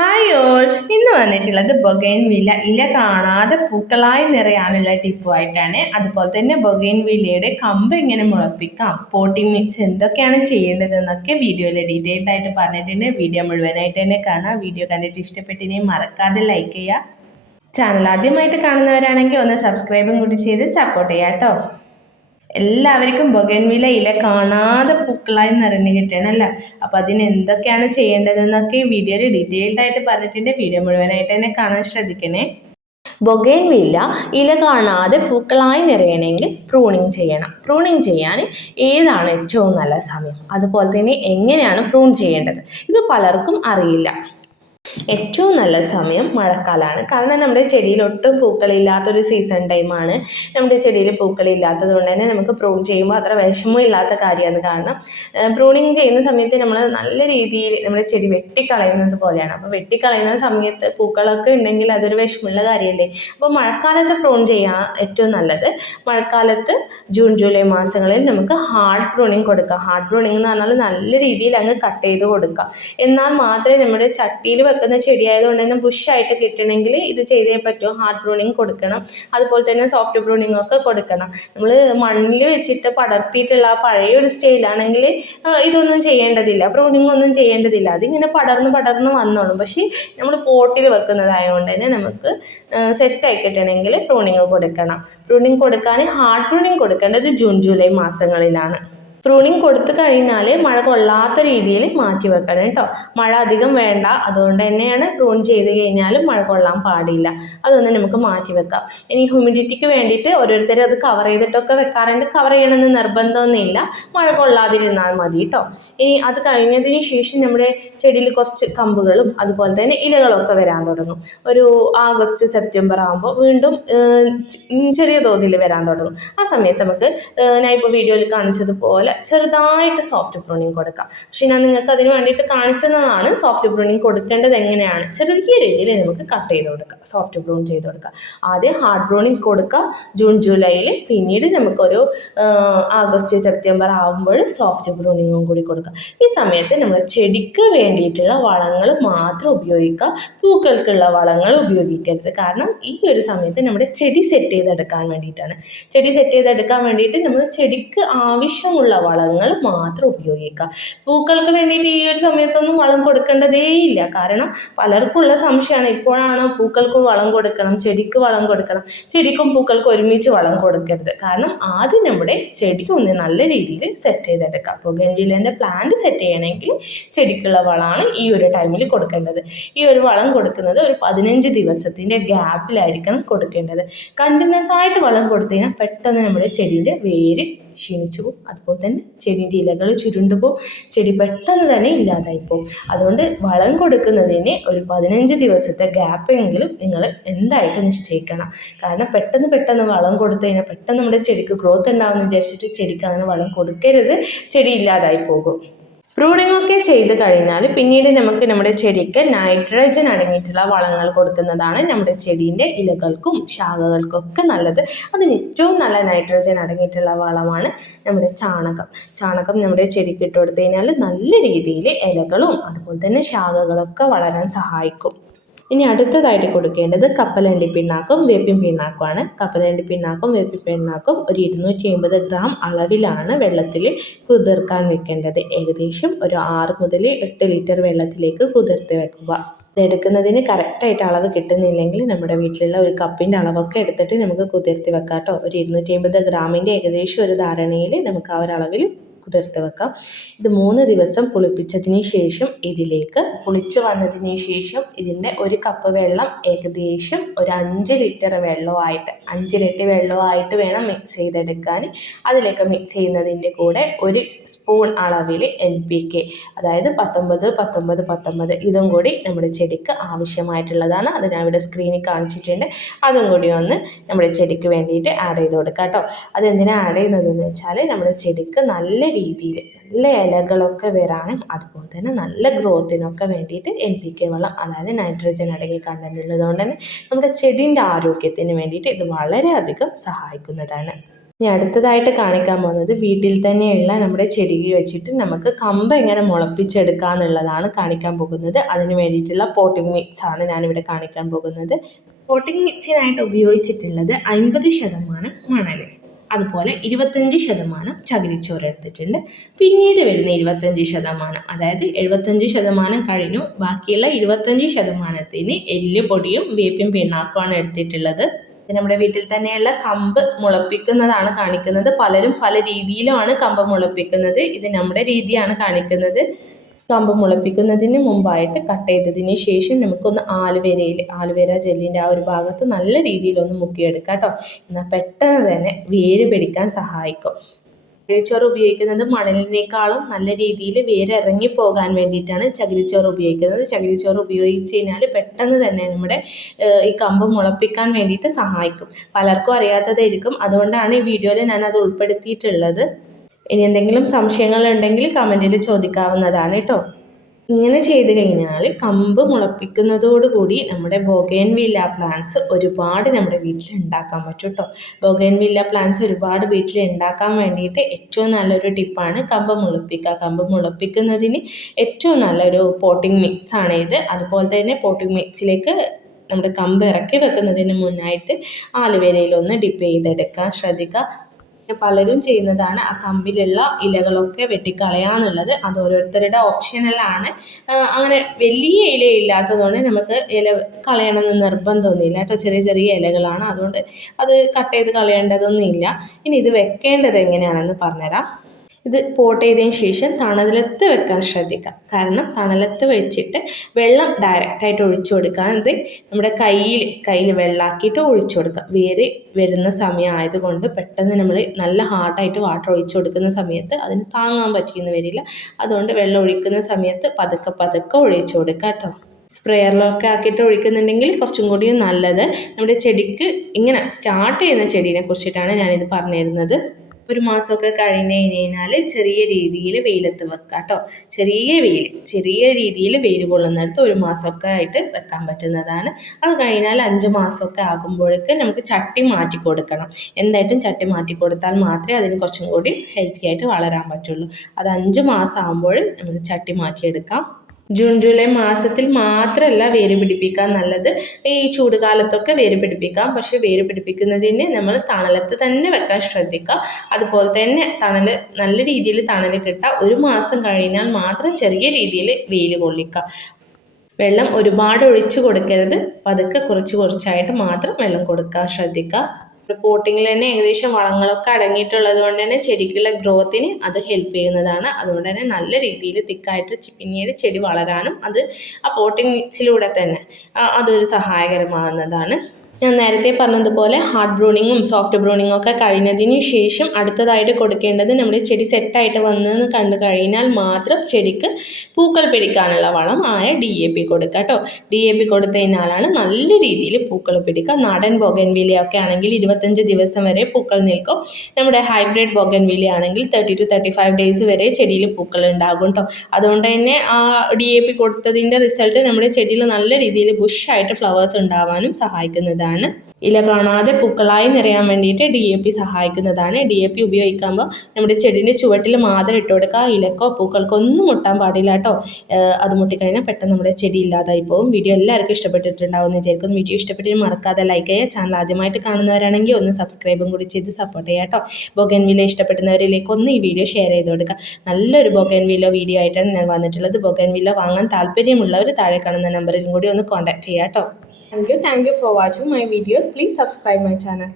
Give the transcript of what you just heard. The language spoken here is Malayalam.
ഹായ് ഓൾ ഇന്ന് വന്നിട്ടുള്ളത് ബൊഗൈൻ വില ഇല കാണാതെ പൂക്കളായി നിറയാനുള്ള ടിപ്പുമായിട്ടാണ് അതുപോലെ തന്നെ ബൊഗൈൻ വിലയുടെ കമ്പ് എങ്ങനെ മുളപ്പിക്കാം. പോട്ടിംഗ് മിക്സ് എന്തൊക്കെയാണ് ചെയ്യേണ്ടതെന്നൊക്കെ വീഡിയോയിൽ ഡീറ്റെയിൽഡ് ആയിട്ട് പറഞ്ഞിട്ടുണ്ട്. വീഡിയോ മുഴുവനായിട്ട് തന്നെ കാണാം. വീഡിയോ കണ്ടിട്ട് ഇഷ്ടപ്പെട്ടിനെ മറക്കാതെ ലൈക്ക് ചെയ്യുക. ചാനൽ ആദ്യമായിട്ട് കാണുന്നവരാണെങ്കിൽ ഒന്ന് സബ്സ്ക്രൈബും കൂടി ചെയ്ത് സപ്പോർട്ട് ചെയ്യാം കേട്ടോ. എല്ലാവർക്കും ബൊഗൻവില ഇല കാണാതെ പൂക്കളായി നിറഞ്ഞു കിട്ടണമല്ല അപ്പം അതിന് എന്തൊക്കെയാണ് ചെയ്യേണ്ടതെന്നൊക്കെ വീഡിയോയിൽ ഡീറ്റെയിൽഡ് ആയിട്ട് പറഞ്ഞിട്ടുണ്ട്. വീഡിയോ മുഴുവനായിട്ട് തന്നെ കാണാൻ ശ്രദ്ധിക്കണേ. ബൊഗൈൻവില്ല ഇല കാണാതെ പൂക്കളായി നിറയണമെങ്കിൽ പ്രൂണിങ് ചെയ്യണം. പ്രൂണിങ് ചെയ്യാൻ ഏതാണ് ഏറ്റവും നല്ല സമയം? അതുപോലെ തന്നെ എങ്ങനെയാണ് പ്രൂൺ ചെയ്യേണ്ടത്? ഇത് പലർക്കും അറിയില്ല. ഏറ്റവും നല്ല സമയം മഴക്കാലമാണ് കാരണം നമ്മുടെ ചെടിയിൽ ഒട്ടും പൂക്കളില്ലാത്തൊരു സീസൺ ടൈമാണ് നമ്മുടെ ചെടിയിൽ പൂക്കളില്ലാത്തത് കൊണ്ട് തന്നെ നമുക്ക് പ്രൂൺ ചെയ്യുമ്പോൾ അത്ര വിഷമം ഇല്ലാത്ത കാര്യമാണ്. കാരണം പ്രൂണിങ് ചെയ്യുന്ന സമയത്ത് നമ്മൾ നല്ല രീതിയിൽ നമ്മുടെ ചെടി വെട്ടിക്കളയുന്നത് പോലെയാണ്. അപ്പോൾ വെട്ടിക്കളയുന്ന സമയത്ത് പൂക്കളൊക്കെ ഉണ്ടെങ്കിൽ അതൊരു വിഷമമുള്ള കാര്യമല്ലേ? അപ്പോൾ മഴക്കാലത്ത് പ്രൂൺ ചെയ്യാൻ ഏറ്റവും നല്ലത് മഴക്കാലത്ത് ജൂൺ ജൂലൈ മാസങ്ങളിൽ നമുക്ക് ഹാർഡ് പ്രൂണിങ് കൊടുക്കാം ഹാർഡ് പ്രൂണിങ് എന്ന് പറഞ്ഞാൽ നല്ല രീതിയിൽ അങ്ങ് കട്ട് ചെയ്ത് കൊടുക്കുക. എന്നാൽ മാത്രമേ നമ്മുടെ ചട്ടിയിൽ വെക്കുന്ന ചെടിയായതുകൊണ്ട് തന്നെ ബുഷായിട്ട് കിട്ടണമെങ്കിൽ ഇത് ചെയ്തേ പറ്റും. ഹാർഡ് പ്രൂണിങ് കൊടുക്കണം. അതുപോലെ തന്നെ സോഫ്റ്റ് പ്രൂണിങ് ഒക്കെ കൊടുക്കണം. നമ്മൾ മണ്ണിൽ വെച്ചിട്ട് പടർത്തിയിട്ടുള്ള ആ പഴയ ഒരു സ്റ്റൈലാണെങ്കിൽ ഇതൊന്നും ചെയ്യേണ്ടതില്ല. പ്രൂണിങ് ഒന്നും ചെയ്യേണ്ടതില്ല. അതിങ്ങനെ പടർന്ന് പടർന്ന് വന്നോളും. പക്ഷേ നമ്മൾ പോട്ടിൽ വെക്കുന്നതായതുകൊണ്ട് തന്നെ നമുക്ക് സെറ്റായി കിട്ടണമെങ്കിൽ പ്രൂണിങ് കൊടുക്കണം. പ്രൂണിങ് കൊടുക്കാൻ ഹാർഡ് പ്രൂണിങ് കൊടുക്കേണ്ടത് ജൂൺ ജൂലൈ മാസങ്ങളിലാണ്. പ്രൂണിങ് കൊടുത്തു കഴിഞ്ഞാൽ മഴ കൊള്ളാത്ത രീതിയിൽ മാറ്റി വെക്കണം കേട്ടോ മഴ അധികം വേണ്ട. അതുകൊണ്ട് തന്നെയാണ് പ്രൂൺ ചെയ്ത് കഴിഞ്ഞാലും മഴ കൊള്ളാൻ പാടില്ല. അതൊന്ന് നമുക്ക് മാറ്റി വെക്കാം. ഇനി ഹ്യൂമിഡിറ്റിക്ക് വേണ്ടിയിട്ട് ഓരോരുത്തരും അത് കവർ ചെയ്തിട്ടൊക്കെ വെക്കാറുണ്ട്. കവർ ചെയ്യണമെന്ന് നിർബന്ധമൊന്നുമില്ല. മഴ കൊള്ളാതിരുന്നാൽ മതി കേട്ടോ ഇനി അത് കഴിഞ്ഞതിന് ശേഷം നമ്മുടെ ചെടിയിൽ കുറച്ച് കമ്പുകളും അതുപോലെ തന്നെ ഇലകളൊക്കെ വരാൻ തുടങ്ങും. ഒരു ആഗസ്റ്റ് സെപ്റ്റംബർ ആകുമ്പോൾ വീണ്ടും ചെറിയ തോതിൽ വരാൻ തുടങ്ങും. ആ സമയത്ത് നമുക്ക് ഞാൻ ഇപ്പോൾ വീഡിയോയിൽ കാണിച്ചതുപോലെ ചെറുതായിട്ട് സോഫ്റ്റ് പ്രൂണിങ് കൊടുക്കാം പക്ഷേ ഞാൻ നിങ്ങൾക്ക് അതിന് വേണ്ടിയിട്ട് കാണിച്ചതാണ് സോഫ്റ്റ് പ്രൂണിങ് കൊടുക്കേണ്ടത് എങ്ങനെയാണ്. ചെറിയ രീതിയിൽ നമുക്ക് കട്ട് ചെയ്ത് കൊടുക്കാം സോഫ്റ്റ് പ്രൂൺ ചെയ്ത് കൊടുക്കുക. ആദ്യം ഹാർഡ് പ്രൂണിങ് കൊടുക്കുക. ജൂൺ ജൂലൈയിൽ പിന്നീട് നമുക്കൊരു ആഗസ്റ്റ് സെപ്റ്റംബർ ആകുമ്പോൾ സോഫ്റ്റ് പ്രൂണിങ്ങും കൂടി കൊടുക്കുക. ഈ സമയത്ത് നമ്മൾ ചെടിക്ക് വേണ്ടിയിട്ടുള്ള വളങ്ങൾ മാത്രം ഉപയോഗിക്കുക. പൂക്കൾക്കുള്ള വളങ്ങൾ ഉപയോഗിക്കരുത്. കാരണം ഈ ഒരു സമയത്ത് നമ്മുടെ ചെടി സെറ്റ് ചെയ്തെടുക്കാൻ വേണ്ടിയിട്ടാണ്. ചെടി സെറ്റ് ചെയ്തെടുക്കാൻ വേണ്ടിയിട്ട് നമ്മൾ ചെടിക്ക് ആവശ്യമുള്ള വളങ്ങൾ മാത്രം ഉപയോഗിക്കുക. പൂക്കൾക്ക് വേണ്ടിയിട്ട് ഈ ഒരു സമയത്തൊന്നും വളം കൊടുക്കേണ്ടതേ ഇല്ല. കാരണം പലർക്കുള്ള സംശയമാണ്. ഇപ്പോഴാണ് പൂക്കൾക്ക് വളം കൊടുക്കണം ചെടിക്ക് വളം കൊടുക്കണം. ചെടിക്കും പൂക്കൾക്കും ഒരുമിച്ച് വളം കൊടുക്കരുത്. കാരണം ആദ്യം നമ്മുടെ ചെടി ഒന്ന് നല്ല രീതിയിൽ സെറ്റ് ചെയ്തെടുക്കാം ഗൻവിലേന്റെ പ്ലാന്റ് സെറ്റ് ചെയ്യണമെങ്കിൽ ചെടിക്കുള്ള വളമാണ് ഈ ഒരു ടൈമിൽ കൊടുക്കേണ്ടത്. ഈ ഒരു വളം കൊടുക്കുന്നത് ഒരു പതിനഞ്ച് ദിവസത്തിന്റെ ഗ്യാപ്പിലായിരിക്കണം കൊടുക്കേണ്ടത്. കണ്ടിന്യൂസ് ആയിട്ട് വളം കൊടുത്തു കഴിഞ്ഞാൽ പെട്ടെന്ന് നമ്മുടെ ചെടിയുടെ വേര് ക്ഷീണിച്ചു പോകും. അതുപോലെ തന്നെ ചെടീന്റെ ഇലകൾ ചുരുണ്ടുപോകും ചെടി പെട്ടെന്ന് തന്നെ ഇല്ലാതായി പോകും. അതുകൊണ്ട് വളം കൊടുക്കുന്നതിന് ഒരു പതിനഞ്ച് ദിവസത്തെ ഗ്യാപ്പെങ്കിലും നിങ്ങൾ എന്തായിട്ടും നിശ്ചയിക്കണം. കാരണം പെട്ടെന്ന് പെട്ടെന്ന് വളം കൊടുത്തു കഴിഞ്ഞാൽ പെട്ടെന്ന് നമ്മുടെ ചെടിക്ക് ഗ്രോത്ത് ഉണ്ടാവുമെന്ന് വിചാരിച്ചിട്ട് ചെടിക്ക് അങ്ങനെ വളം കൊടുക്കരുത്. ചെടി ഇല്ലാതായി പോകും. പ്രൂണിംഗ് ഒക്കെ ചെയ്ത് കഴിഞ്ഞാൽ പിന്നീട് നമുക്ക് നമ്മുടെ ചെടിക്ക് നൈട്രജൻ അടങ്ങിയിട്ടുള്ള വളങ്ങൾ കൊടുക്കുന്നതാണ് നമ്മുടെ ചെടീന്റെ ഇലകൾക്കും ശാഖകൾക്കൊക്കെ നല്ലത്. അതിന് ഏറ്റവും നല്ല നൈട്രജൻ അടങ്ങിയിട്ടുള്ള വളമാണ് നമ്മുടെ ചാണകം. ചാണകം നമ്മുടെ ചെടിക്ക് ഇട്ട് കൊടുത്തു കഴിഞ്ഞാൽ നല്ല രീതിയിൽ ഇലകളും അതുപോലെ തന്നെ ശാഖകളൊക്കെ വളരാൻ സഹായിക്കും. ഇനി അടുത്തതായിട്ട് കൊടുക്കേണ്ടത് കപ്പലണ്ടി പിണ്ണാക്കും വേപ്പിൻ പിണ്ണാക്കുമാണ്. കപ്പലണ്ടി പിണ്ണാക്കും വേപ്പിൻ പിണ്ണാക്കും ഒരു ഇരുന്നൂറ്റി അമ്പത് ഗ്രാം അളവിലാണ് വെള്ളത്തിൽ കുതിർക്കാൻ വെക്കേണ്ടത്. ഏകദേശം ഒരു ആറ് മുതൽ എട്ട് ലിറ്റർ വെള്ളത്തിലേക്ക് കുതിർത്ത് വെക്കുക. ഇതെടുക്കുന്നതിന് കറക്റ്റായിട്ട് അളവ് കിട്ടുന്നില്ലെങ്കിൽ നമ്മുടെ വീട്ടിലുള്ള ഒരു കപ്പിന്റെ അളവൊക്കെ എടുത്തിട്ട് നമുക്ക് കുതിർത്തി വെക്കാം കേട്ടോ ഒരു ഇരുന്നൂറ്റി അമ്പത് ഗ്രാമിന്റെ ഏകദേശം ഒരു ധാരണയിൽ നമുക്ക് ആ ഒരു അളവിൽ കുതിർത്ത് വെക്കാം. ഇത് മൂന്ന് ദിവസം പുളിപ്പിച്ചതിന് ശേഷം ഇതിലേക്ക് പുളിച്ച് വന്നതിന് ശേഷം ഇതിന്റെ ഒരു കപ്പ് വെള്ളം ഏകദേശം ഒരു അഞ്ച് ലിറ്റർ വെള്ളമായിട്ട് അഞ്ച് ലിറ്റർ വെള്ളമായിട്ട് വേണം മിക്സ് ചെയ്തെടുക്കാൻ. അതിലേക്ക് മിക്സ് ചെയ്യുന്നതിന്റെ കൂടെ ഒരു സ്പൂൺ അളവിൽ എൻ പി കെ അതായത് പത്തൊമ്പത് പത്തൊമ്പത് പത്തൊമ്പത് ഇതും കൂടി നമ്മുടെ ചെടിക്ക് ആവശ്യമായിട്ടുള്ളതാണ്. അത് ഞാൻ ഇവിടെ സ്ക്രീനിൽ കാണിച്ചിട്ടുണ്ട്. അതും കൂടി ഒന്ന് നമ്മുടെ ചെടിക്ക് വേണ്ടിയിട്ട് ആഡ് ചെയ്ത് കൊടുക്കാം കേട്ടോ. അതെന്തിനാണ് ആഡ് ചെയ്യുന്നതെന്ന് വെച്ചാൽ നമ്മുടെ ചെടിക്ക് നല്ല രീതിയിൽ നല്ല ഇലകളൊക്കെ വരാനും അതുപോലെ തന്നെ നല്ല ഗ്രോത്തിനൊക്കെ വേണ്ടിയിട്ട് എൻ പി കെ വളം അതായത് നൈട്രജൻ അടങ്ങിയ കണ്ടന്റ് ഉള്ളതുകൊണ്ട് തന്നെ നമ്മുടെ ചെടീന്റെ ആരോഗ്യത്തിന് വേണ്ടിയിട്ട് ഇത് വളരെയധികം സഹായിക്കുന്നതാണ്. ഇനി അടുത്തതായിട്ട് കാണിക്കാൻ പോകുന്നത് വീട്ടിൽ തന്നെയുള്ള നമ്മുടെ ചെടി വെച്ചിട്ട് നമുക്ക് കമ്പ് എങ്ങനെ മുളപ്പിച്ചെടുക്കുക എന്നുള്ളതാണ് കാണിക്കാൻ പോകുന്നത്. അതിന് വേണ്ടിയിട്ടുള്ള പോട്ടിംഗ് മിക്സ് ആണ് ഞാനിവിടെ കാണിക്കാൻ പോകുന്നത്. പോട്ടിംഗ് മിക്സിനായിട്ട് ഉപയോഗിച്ചിട്ടുള്ളത് അൻപത് ശതമാനം മണൽ അതുപോലെ ഇരുപത്തഞ്ച് ശതമാനം ചകിരിച്ചോറ് എടുത്തിട്ടുണ്ട്. പിന്നീട് വരുന്ന ഇരുപത്തഞ്ച് ശതമാനം അതായത് എഴുപത്തഞ്ച് ശതമാനം കഴിഞ്ഞു. ബാക്കിയുള്ള ഇരുപത്തഞ്ച് ശതമാനത്തിന് എല്ല് പൊടിയും വേപ്പിൻ പിണ്ണാക്കുമാണ് എടുത്തിട്ടുള്ളത്. നമ്മുടെ വീട്ടിൽ തന്നെയുള്ള കമ്പ് മുളപ്പിക്കുന്നതാണ് കാണിക്കുന്നത്. പലരും പല രീതിയിലുമാണ് കമ്പ് മുളപ്പിക്കുന്നത്. ഇത് നമ്മുടെ രീതിയാണ് കാണിക്കുന്നത്. കമ്പ് മുളപ്പിക്കുന്നതിന് മുമ്പായിട്ട് കട്ട് ചെയ്തതിന് ശേഷം നമുക്കൊന്ന് ആലുവേരയിൽ ആലുവേര ജെല്ലിന്റെ ആ ഒരു ഭാഗത്ത് നല്ല രീതിയിൽ ഒന്ന് മുക്കിയെടുക്കാം കേട്ടോ എന്നാൽ പെട്ടെന്ന് തന്നെ വേര് പിടിക്കാൻ സഹായിക്കും. ചകിരിച്ചോറ് ഉപയോഗിക്കുന്നത് മണലിനേക്കാളും നല്ല രീതിയിൽ വേര് ഇറങ്ങി പോകാൻ വേണ്ടിയിട്ടാണ് ചകിരിച്ചോറ് ഉപയോഗിക്കുന്നത്. ചകിരിച്ചോറ് ഉപയോഗിച്ച് കഴിഞ്ഞാൽ പെട്ടെന്ന് തന്നെ നമ്മുടെ ഈ കമ്പ് മുളപ്പിക്കാൻ വേണ്ടിയിട്ട് സഹായിക്കും. പലർക്കും അറിയാത്തതായിരിക്കും. അതുകൊണ്ടാണ് ഈ വീഡിയോയിൽ ഞാൻ അത് ഉൾപ്പെടുത്തിയിട്ടുള്ളത്. ഇനി എന്തെങ്കിലും സംശയങ്ങൾ ഉണ്ടെങ്കിൽ കമന്റിൽ ചോദിക്കാവുന്നതാണ് കേട്ടോ ഇങ്ങനെ ചെയ്ത് കഴിഞ്ഞാൽ കമ്പ് മുളപ്പിക്കുന്നതോടുകൂടി നമ്മുടെ ബൊഗേൻവില്ല പ്ലാന്റ്സ് ഒരുപാട് നമ്മുടെ വീട്ടിൽ ഉണ്ടാക്കാൻ പറ്റും കേട്ടോ ബൊഗേൻവില്ല പ്ലാന്റ്സ് ഒരുപാട് വീട്ടിൽ ഉണ്ടാക്കാൻ വേണ്ടിയിട്ട് ഏറ്റവും നല്ലൊരു ടിപ്പാണ് കമ്പ് മുളപ്പിക്കുക കമ്പ് മുളപ്പിക്കുന്നതിന് ഏറ്റവും നല്ലൊരു പോട്ടിംഗ് മിക്സ് ആണ് ഇത്. അതുപോലെ തന്നെ പോട്ടിംഗ് മിക്സിലേക്ക് നമ്മുടെ കമ്പ് ഇറക്കി വെക്കുന്നതിന് മുന്നായിട്ട് ആലുവേരയിലൊന്ന് ഡിപ്പ് ചെയ്തെടുക്കാൻ ശ്രദ്ധിക്കുക പലരും ചെയ്യുന്നതാണ്. ആ കമ്പിലുള്ള ഇലകളൊക്കെ വെട്ടിക്കളയാന്നുള്ളത് അത് ഓരോരുത്തരുടെ ഓപ്ഷനലാണ്. അങ്ങനെ വലിയ ഇല ഇല്ലാത്തതുകൊണ്ട് നമുക്ക് ഇല കളയണമെന്ന് നിർബന്ധമൊന്നുമില്ല കേട്ടോ ചെറിയ ചെറിയ ഇലകളാണ്. അതുകൊണ്ട് അത് കട്ട് ചെയ്ത് കളയേണ്ടതൊന്നുമില്ല. ഇനി ഇത് വെക്കേണ്ടത് എങ്ങനെയാണെന്ന് പറഞ്ഞുതരാം. ഇത് പോട്ട് ചെയ്തതിന് ശേഷം തണലത്ത് വെക്കാൻ ശ്രദ്ധിക്കുക. കാരണം തണലത്ത് വെച്ചിട്ട് വെള്ളം ഡയറക്റ്റായിട്ട് ഒഴിച്ചു കൊടുക്കുക. അത് നമ്മുടെ കയ്യിൽ കയ്യിൽ വെള്ളമാക്കിയിട്ട് ഒഴിച്ചു കൊടുക്കുക. വേര് വരുന്ന സമയമായതുകൊണ്ട് പെട്ടെന്ന് നമ്മൾ നല്ല ഹാർഡായിട്ട് വാട്ടർ ഒഴിച്ചു കൊടുക്കുന്ന സമയത്ത് അതിന് താങ്ങാൻ പറ്റിയെന്ന് വരില്ല. അതുകൊണ്ട് വെള്ളം ഒഴിക്കുന്ന സമയത്ത് പതുക്കെ പതുക്കെ ഒഴിച്ചു കൊടുക്കുക കേട്ടോ. സ്പ്രെയറിലൊക്കെ ആക്കിയിട്ട് ഒഴിക്കുന്നുണ്ടെങ്കിൽ കുറച്ചും കൂടി നല്ലത്. നമ്മുടെ ചെടിക്ക് ഇങ്ങനെ സ്റ്റാർട്ട് ചെയ്യുന്ന ചെടീനെ കുറിച്ചിട്ടാണ് ഞാനിത് പറഞ്ഞു തരുന്നത് ഒരു മാസമൊക്കെ കഴിഞ്ഞ് കഴിഞ്ഞാൽ ചെറിയ രീതിയിൽ വെയിലത്ത് വെക്കുക കേട്ടോ ചെറിയ വെയിൽ ചെറിയ രീതിയിൽ വെയിൽ കൊള്ളുന്നിടത്ത് ഒരു മാസമൊക്കെ ആയിട്ട് വെക്കാൻ പറ്റുന്നതാണ്. അത് കഴിഞ്ഞാൽ അഞ്ച് മാസമൊക്കെ ആകുമ്പോഴേക്ക് നമുക്ക് ചട്ടി മാറ്റി കൊടുക്കണം. എന്തായിട്ടും ചട്ടി മാറ്റി കൊടുത്താൽ മാത്രമേ അതിന് കുറച്ചും കൂടി ഹെൽത്തി ആയിട്ട് വളരാൻ പറ്റുള്ളൂ. അത് അഞ്ച് മാസം ആകുമ്പോൾ നമുക്ക് ചട്ടി മാറ്റിയെടുക്കാം. ജൂൺ ജൂലൈ മാസത്തിൽ മാത്രമല്ല വേര് പിടിപ്പിക്കാൻ നല്ലത്. ഈ ചൂട് കാലത്തൊക്കെ വേര് പിടിപ്പിക്കാം. പക്ഷെ വേര് പിടിപ്പിക്കുന്നതിന് നമ്മൾ തണലത്ത് തന്നെ വെക്കാൻ ശ്രദ്ധിക്കുക. അതുപോലെ തന്നെ തണൽ നല്ല രീതിയിൽ തണൽ കിട്ടുക ഒരു മാസം കഴിഞ്ഞാൽ മാത്രം ചെറിയ രീതിയിൽ വെയിൽ കൊള്ളിക്കുക. വെള്ളം ഒരുപാട് ഒഴിച്ചു കൊടുക്കരുത്. പതുക്കെ കുറച്ച് കുറച്ചായിട്ട് മാത്രം വെള്ളം കൊടുക്കാൻ ശ്രദ്ധിക്കുക. പോട്ടിങ്ങിൽ തന്നെ ഏകദേശം വളങ്ങളൊക്കെ അടങ്ങിയിട്ടുള്ളത് കൊണ്ട് തന്നെ ചെടിക്കുള്ള ഗ്രോത്തിന് അത് ഹെൽപ്പ് ചെയ്യുന്നതാണ്. അതുകൊണ്ട് തന്നെ നല്ല രീതിയിൽ തിക്കായിട്ട് പിന്നീട് ചെടി വളരാനും അത് ആ പോട്ടിങ് മിക്സിലൂടെ തന്നെ അതൊരു സഹായകരമാകുന്നതാണ്. ഞാൻ നേരത്തെ പറഞ്ഞതുപോലെ ഹാർഡ് ബ്രൂണിങ്ങും സോഫ്റ്റ് ബ്രൂണിങ്ങും ഒക്കെ കഴിഞ്ഞതിന് ശേഷം അടുത്തതായിട്ട് കൊടുക്കേണ്ടത് നമ്മുടെ ചെടി സെറ്റായിട്ട് വന്നതെന്ന് കണ്ടു കഴിഞ്ഞാൽ മാത്രം ചെടിക്ക് പൂക്കൾ പിടിക്കാനുള്ള വളം ആയ ഡി എ പി കൊടുക്കുക കേട്ടോ. ഡി എ പി കൊടുത്തതിനാലാണ് നല്ല രീതിയിൽ പൂക്കൾ പിടിക്കുക. നാടൻ ബോഗൻവിലയൊക്കെ ആണെങ്കിൽ ഇരുപത്തഞ്ച് ദിവസം വരെ പൂക്കൾ നിൽക്കും. നമ്മുടെ ഹൈബ്രിഡ് ബോഗൻവില ആണെങ്കിൽ thirty two thirty five days വരെ ചെടിയിൽ പൂക്കൾ ഉണ്ടാകും കേട്ടോ അതുകൊണ്ട് തന്നെ ആ ഡി എ പി കൊടുത്തതിന്റെ റിസൾട്ട് നമ്മുടെ ചെടിയിൽ നല്ല രീതിയിൽ ബുഷായിട്ട് ഫ്ലവേഴ്സ് ഉണ്ടാവാനും സഹായിക്കുന്നതാണ്. ആണ് ഇല കാണാതെ പൂക്കളായി നിറയാൻ വേണ്ടിയിട്ട് ഡി എ പി സഹായിക്കുന്നതാണ്. ഡി എ പി ഉപയോഗിക്കുമ്പോൾ നമ്മുടെ ചെടീന്റെ ചുവട്ടിൽ മാത്രം ഇട്ട് കൊടുക്കുക. ഇലക്കോ പൂക്കൾക്കോ ഒന്നും മുട്ടാൻ പാടില്ല കേട്ടോ അത് മുട്ടിക്കഴിഞ്ഞാൽ പെട്ടെന്ന് നമ്മുടെ ചെടി ഇല്ലാതായി പോകും. വീഡിയോ എല്ലാവർക്കും ഇഷ്ടപ്പെട്ടിട്ടുണ്ടാവും എന്ന് വിചാരിക്കുന്നു. വീഡിയോ ഇഷ്ടപ്പെട്ടിട്ട് മറക്കാതെ ലൈക്ക് ചെയ്യുക. ചാനൽ ആദ്യമായിട്ട് കാണുന്നവരാണെങ്കിൽ ഒന്ന് സബ്സ്ക്രൈബും കൂടി ചെയ്ത് സപ്പോർട്ട് ചെയ്യുക കേട്ടോ ബൊഗൻവില ഇഷ്ടപ്പെടുന്നവരിലേക്ക് ഒന്ന് ഈ വീഡിയോ ഷെയർ ചെയ്ത് കൊടുക്കുക. നല്ലൊരു ബൊഗൻവില വീഡിയോ ആയിട്ടാണ് ഞാൻ വന്നിട്ടുള്ളത്. ബൊഗൻവില വാങ്ങാൻ താല്പര്യമുള്ളവർ താഴെ കാണുന്ന നമ്പറിലും കൂടി ഒന്ന് കോൺടാക്ട് ചെയ്യാം കേട്ടോ Thank you. Thank you for watching my video. Please subscribe my channel.